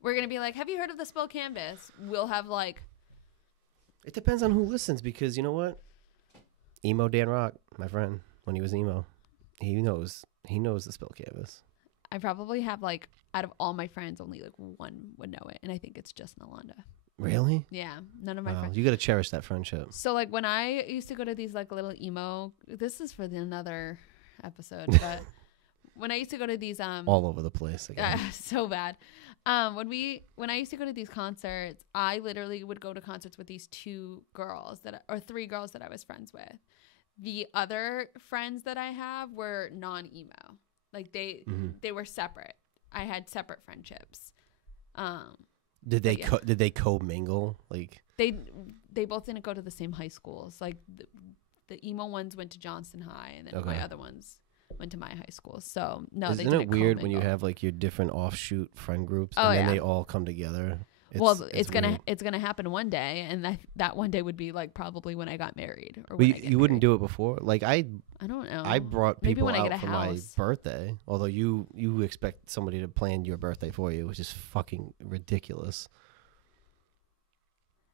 We're going to be like, have you heard of the Spell Canvas? We'll have like... It depends on who listens because you know what? Emo Dan Rock, my friend, when he was emo, he knows the Spill Canvas. I probably have like, out of all my friends, only like one would know it. And I think it's just Nalanda. Really? Yeah. None of my friends. You got to cherish that friendship. So like when I used to go to these like little emo, this is for another episode, but when I used to go to these all over the place again. so bad. When I used to go to these concerts, I literally would go to concerts with these 3 girls that I was friends with. The other friends that I have were non-emo. Like they were separate. I had separate friendships. Did they co-mingle? Like they both didn't go to the same high schools. Like the emo ones went to Johnston High, and then my other ones went to my high school. So no, Isn't it weird when you have like your different offshoot friend groups and then they all come together? It's gonna happen one day, and that one day would be like probably when I got married. Or But when you wouldn't do it before. Like I don't know. I brought Maybe people when I out get a for house. my birthday. Although you expect somebody to plan your birthday for you, which is fucking ridiculous.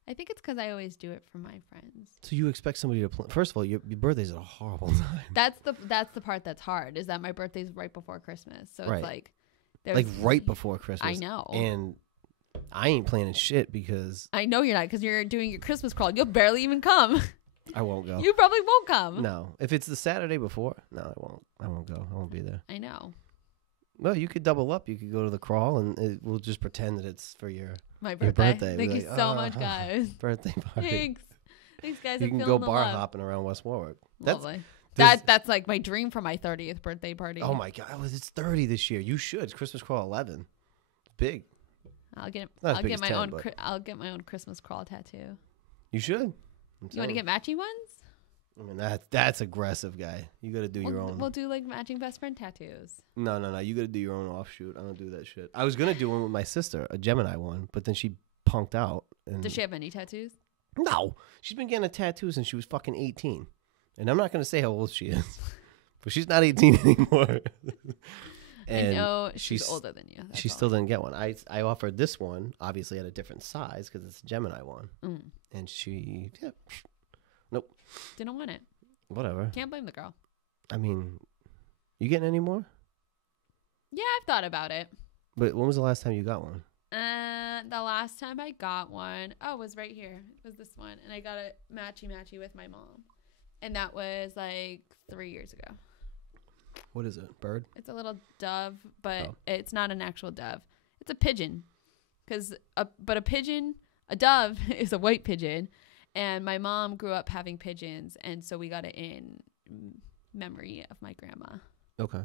I think it's because I always do it for my friends. So you expect somebody to plan? First of all, your birthday's at a horrible time. That's the part that's hard. Is that my birthday's right before Christmas, so Right. it's like right before Christmas. I know. And I ain't planning shit because I know you're not, because you're doing your Christmas crawl. You'll barely even come. I won't go. You probably won't come. No. If it's the Saturday before, no, I won't. I won't go. I won't be there. I know. Well, you could double up. You could go to the crawl, and we'll just pretend that it's for your birthday. birthday. Thank Be you like, so much, guys. birthday party. Thanks. Thanks, guys. You I'm can go feeling the bar love. hopping around West Warwick. Lovely. this- That's like my dream for my 30th birthday party. Oh my God! It's 30 this year. You should. It's Christmas crawl 11. It's big. I'll get Not as I'll big get as my 10, own but- I'll get my own Christmas crawl tattoo. You should. You want to get matching ones? I mean, that's aggressive, guy. You got to do your own. We'll do like matching best friend tattoos. No. You got to do your own offshoot. I don't do that shit. I was gonna do one with my sister, a Gemini one, but then she punked out. And Does she have any tattoos? No, she's been getting a tattoo since she was fucking 18, and I'm not gonna say how old she is, but she's not 18 anymore. I know she's older than you. She still didn't get one. I offered this one, obviously at a different size because it's a Gemini one, and she nope, didn't want it. Whatever. Can't blame the girl. I mean, you getting any more? Yeah, I've thought about it. But when was the last time you got one? The last time I got one, was right here. It was this one, and I got it matchy with my mom, and that was like 3 years ago. What is it? Bird? It's a little dove, but it's not an actual dove. It's a pigeon, but a dove is a white pigeon, and my mom grew up having pigeons, and so we got it in memory of my grandma. Okay.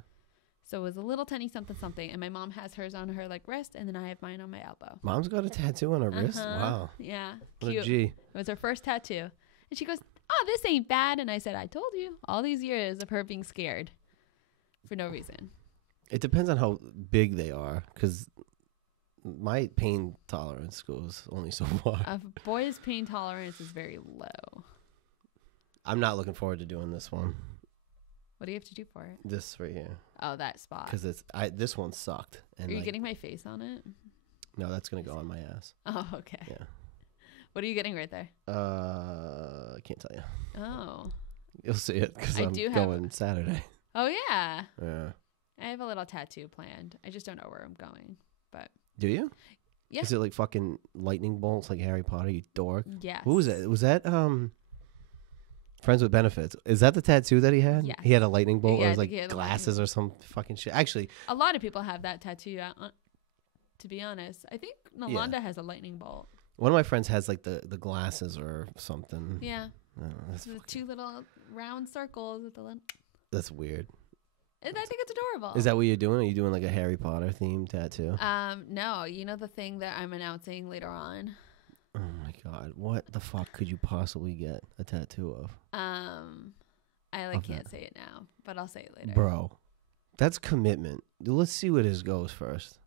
So it was a little tiny something, and my mom has hers on her like wrist, and then I have mine on my elbow. Mom's got a tattoo on her wrist? Wow. Yeah. What Cute. a G. It was her first tattoo. And she goes, "Oh, this ain't bad." And I said, "I told you, all these years of her being scared for no reason." It depends on how big they are, because my pain tolerance goes only so far. A boy's pain tolerance is very low. I'm not looking forward to doing this one. What do you have to do for it? This right here. Oh, that spot. Because this one sucked. And Are you getting my face on it? No, that's going to go on my ass. Oh, okay. Yeah. What are you getting right there? I can't tell you. Oh. You'll see it because I'm do have- going Saturday. Oh, yeah. Yeah. I have a little tattoo planned. I just don't know where I'm going. But Do you? yeah. Is it like fucking lightning bolts like Harry Potter, you dork? Yes. Who was it? Was that Friends with Benefits? Is that the tattoo that he had? Yes. He had a lightning bolt Yeah, or I it was think like he had a glasses or some fucking shit. Actually, A lot of people have that tattoo, to be honest. I think Nalanda has a lightning bolt. one of my friends has like the glasses or something. Yeah. Oh, that's, The two little round circles with the that's weird. and I think it's adorable. Is that what you're doing? Are you doing like a Harry Potter themed tattoo? No, you know the thing that I'm announcing later on? Oh my God. What the fuck could you possibly get a tattoo of? I can't say it now, but I'll say it later. Bro, that's commitment. Let's see where this goes first.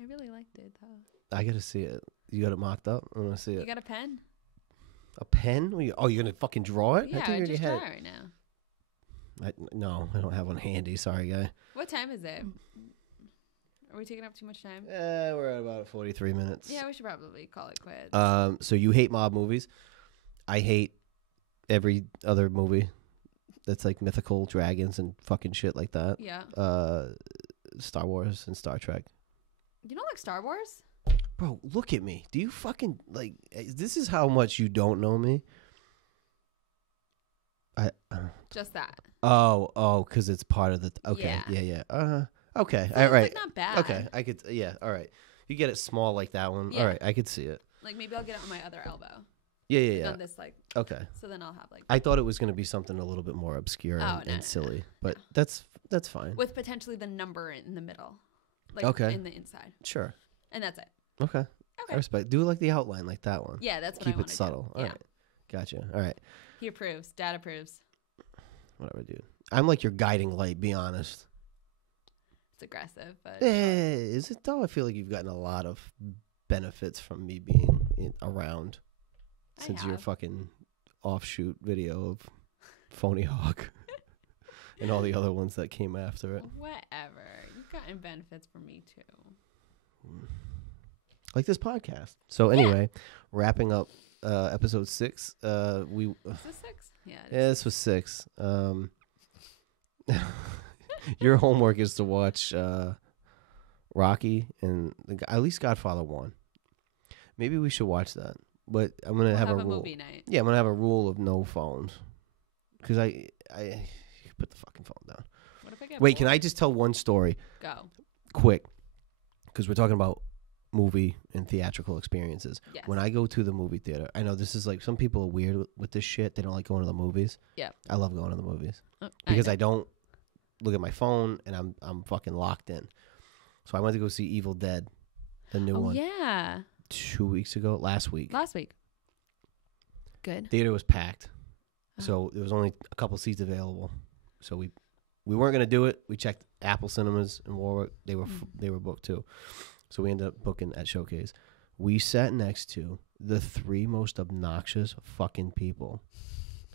I really liked it though. I got to see it. You got it mocked up? I want to see You it. got a pen? A pen? You're going to fucking draw it? Yeah, thought you I already just had draw it right now. No, I don't have one handy. Sorry, guy. What time is it? Are we taking up too much time? We're at about 43 minutes. Yeah, we should probably call it quits. So you hate mob movies. I hate every other movie that's like mythical dragons and fucking shit like that. Yeah. Star Wars and Star Trek. You don't like Star Wars? Bro, look at me. Do you fucking like? This is how much you don't know me. Just that. Oh, because it's part of the. Okay, yeah. Okay, all It's right. like not bad. Okay, I could. Yeah, all right. You get it small like that one. Yeah. All right, I could see it. Like maybe I'll get it on my other elbow. Yeah. On this Okay. So then I'll have like. I thought it was going to be something a little bit more obscure and silly, but that's fine. With potentially the number in the middle, like Okay. in the inside, Sure. and that's it. Okay. I respect. Do like the outline like that one. Yeah, that's what Keep I want it to subtle. do. All right. Gotcha. All right. He approves. Dad approves. Whatever, dude. I'm like your guiding light. Be honest. It's aggressive, but Is it though? I feel like you've gotten a lot of benefits from me being around since your fucking offshoot video of Phony Hawk and all the other ones that came after it. Whatever. You've gotten benefits from me too. Like this podcast. So anyway, wrapping up episode 6. Is this 6? Yeah. This was 6. Your homework is to watch Rocky and at least Godfather 1. Maybe we should watch that. But I'm gonna have a rule. Movie night. Yeah, I'm gonna have a rule of no phones. Because I put the fucking phone down. What if I get Wait, bored? can I just tell one story? Go. Quick. Because we're talking about movie and theatrical experiences. Yes. When I go to the movie theater, I know this is like some people are weird with this shit. They don't like going to the movies. Yeah. I love going to the movies Oh, because I don't look at my phone and I'm fucking locked in. So I went to go see Evil Dead, the new one. Yeah. 2 weeks ago, last week. Last week. Good. Theater was packed, Oh. so there was only a couple seats available. So we weren't gonna do it. We checked Apple Cinemas in Warwick. They were booked too. So we ended up booking at Showcase. We sat next to the 3 most obnoxious fucking people.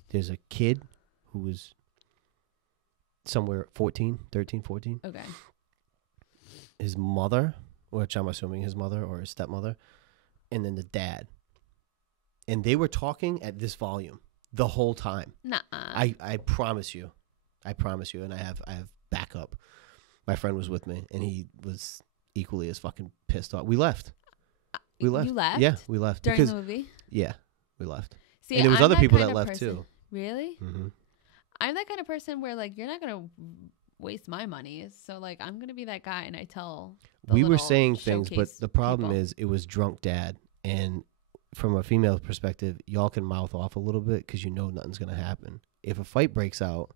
There's a kid who was somewhere 13, 14. Okay. His mother, which I'm assuming his mother or his stepmother, and then the dad. And they were talking at this volume the whole time. Nuh-uh. I promise you. And I have backup. My friend was with me, and he was equally as fucking pissed off. We left. You left? Yeah, we left. During the movie? Yeah, we left. See, and there was I'm other that people kind that of left person. too. Really? Mm-hmm. I'm that kind of person where, like, you're not going to waste my money. So, like, I'm going to be that guy, and I tell We were little saying things, but showcase the problem people. is it was drunk dad. And from a female perspective, y'all can mouth off a little bit because you know nothing's going to happen. If a fight breaks out,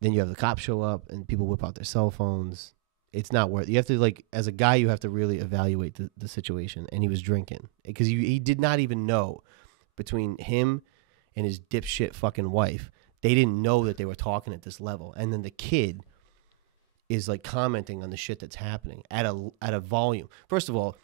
then you have the cops show up and people whip out their cell phones. It's not worth it. You have to, like, as a guy, you have to really evaluate the situation. And he was drinking because he did not even know between him and his dipshit fucking wife. They didn't know that they were talking at this level. And then the kid is, like, commenting on the shit that's happening at a volume. First of all,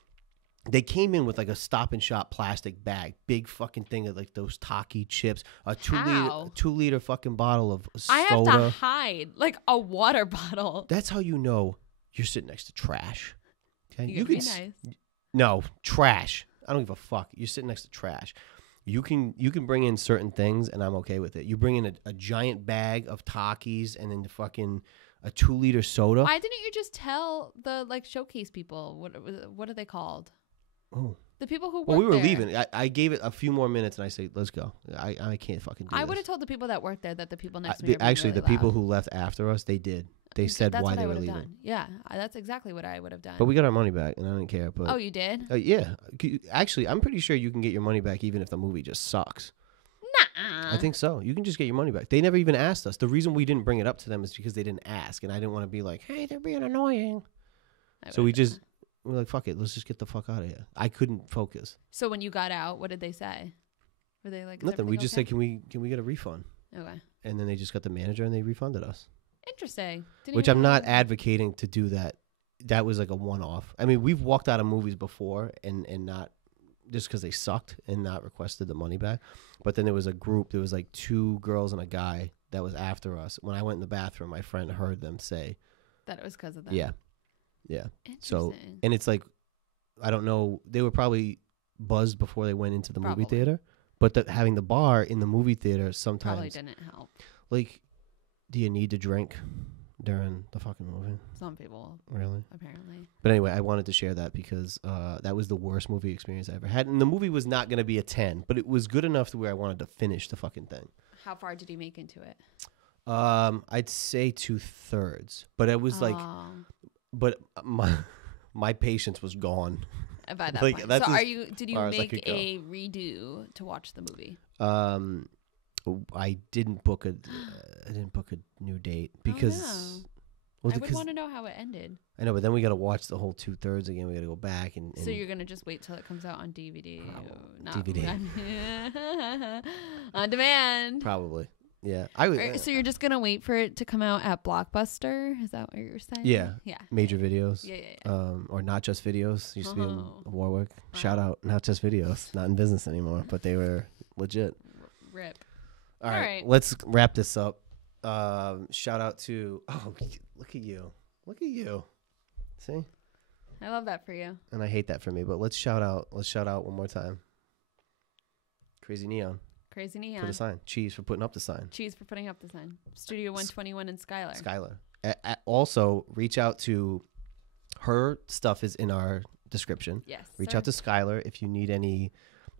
they came in with, like, a Stop and Shop plastic bag, big fucking thing of, like, those Taki chips, a 2 liter fucking bottle of soda. I have to hide, like, a water bottle. That's how you know you're sitting next to trash. Okay, You can be nice. No, trash. I don't give a fuck. You're sitting next to trash. You can bring in certain things, and I'm okay with it. You bring in a giant bag of Takis and then fucking a 2 liter soda. Why didn't you just tell the, like, showcase people? What are they called? Oh. The people who work Well, we were there. leaving. I gave it a few more minutes, and I say, let's go. I can't fucking do I this. would have told the people that work there that the people next to me are being Actually, really the people loud. who left after us, they did. They said That's why what they I were would have leaving. done. Yeah, that's exactly what I would have done. But we got our money back, and I didn't care. But Oh, you did? yeah. Actually, I'm pretty sure you can get your money back even if the movie just sucks. Nah. I think so. You can just get your money back. They never even asked us. The reason we didn't bring it up to them is because they didn't ask, and I didn't want to be like, hey, they're being annoying. So we're like, fuck it. Let's just get the fuck out of here. I couldn't focus. So when you got out, what did they say? Were they like, is Nothing. We everything just okay? said, can we get a refund? Okay. And then they just got the manager and they refunded us. Interesting. Didn't Which even I'm know not that. advocating to do that. That was like a one-off. I mean, we've walked out of movies before and not just because they sucked and not requested the money back. But then there was a group. There was like 2 girls and a guy that was after us. When I went in the bathroom, my friend heard them say, That it was because of that. yeah. So, Interesting. and it's like, I don't know. They were probably buzzed before they went into the movie Probably. theater. But having the bar in the movie theater sometimes, Probably didn't help. like, do you need to drink during the fucking movie? Some people, Really? apparently. But anyway, I wanted to share that because that was the worst movie experience I ever had. And the movie was not going to be a 10, but it was good enough to where I wanted to finish the fucking thing. How far did you make into it? I'd say 2/3. But it was like, but my patience was gone. By that like, point. that's So as did you far as I make could go. a redo to watch the movie? I didn't book a new date because well, I would because want to know how it ended. I know, but then we got to watch the whole 2/3 again. We got to go back and So you're gonna just wait till it comes out on DVD, DVD. on demand. probably. Yeah, I would. So you're just gonna wait for it to come out at Blockbuster? Is that what you're saying? Yeah. Yeah. Major videos. Yeah. Or Not Just Videos. Used to be in Oh. Warwick. Wow. Shout out Not Just Videos. Not in business anymore, but they were legit. Rip. All All right, right. let's wrap this up. Shout out to look at you. Look at you. See? I love that for you. And I hate that for me, but let's shout out one more time. Crazy Neon Crazy for Neon. the sign. Cheese for putting up the sign. Cheese for putting up the sign. Studio 121 in Skylar. Skylar. Also, reach out to her stuff is in our description. Yes. Reach out to Skylar if you need any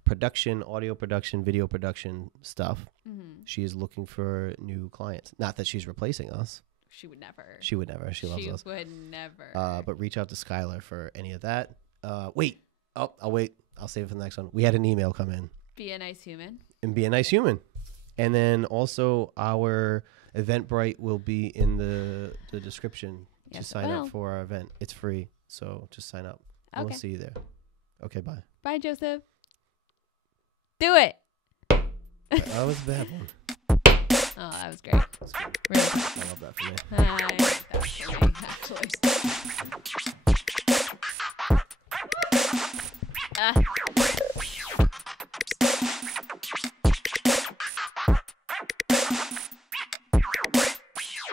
production, audio production, video production stuff. Mm-hmm. She is looking for new clients. Not that she's replacing us. She would never. She would never. She loves us. She would never. But reach out to Skylar for any of that. Wait. Oh, I'll wait. I'll save it for the next one. We had an email come in. Be a nice human. And be a nice human. And then also our Eventbrite will be in the description to Yes, it sign will. up for our event. It's free. So just sign up. And Okay. we'll see you there. Okay, bye. Bye, Joseph. Do it. That was a bad one. Oh, that was great. That's good. Really. I love that for me. I like that for me, actually.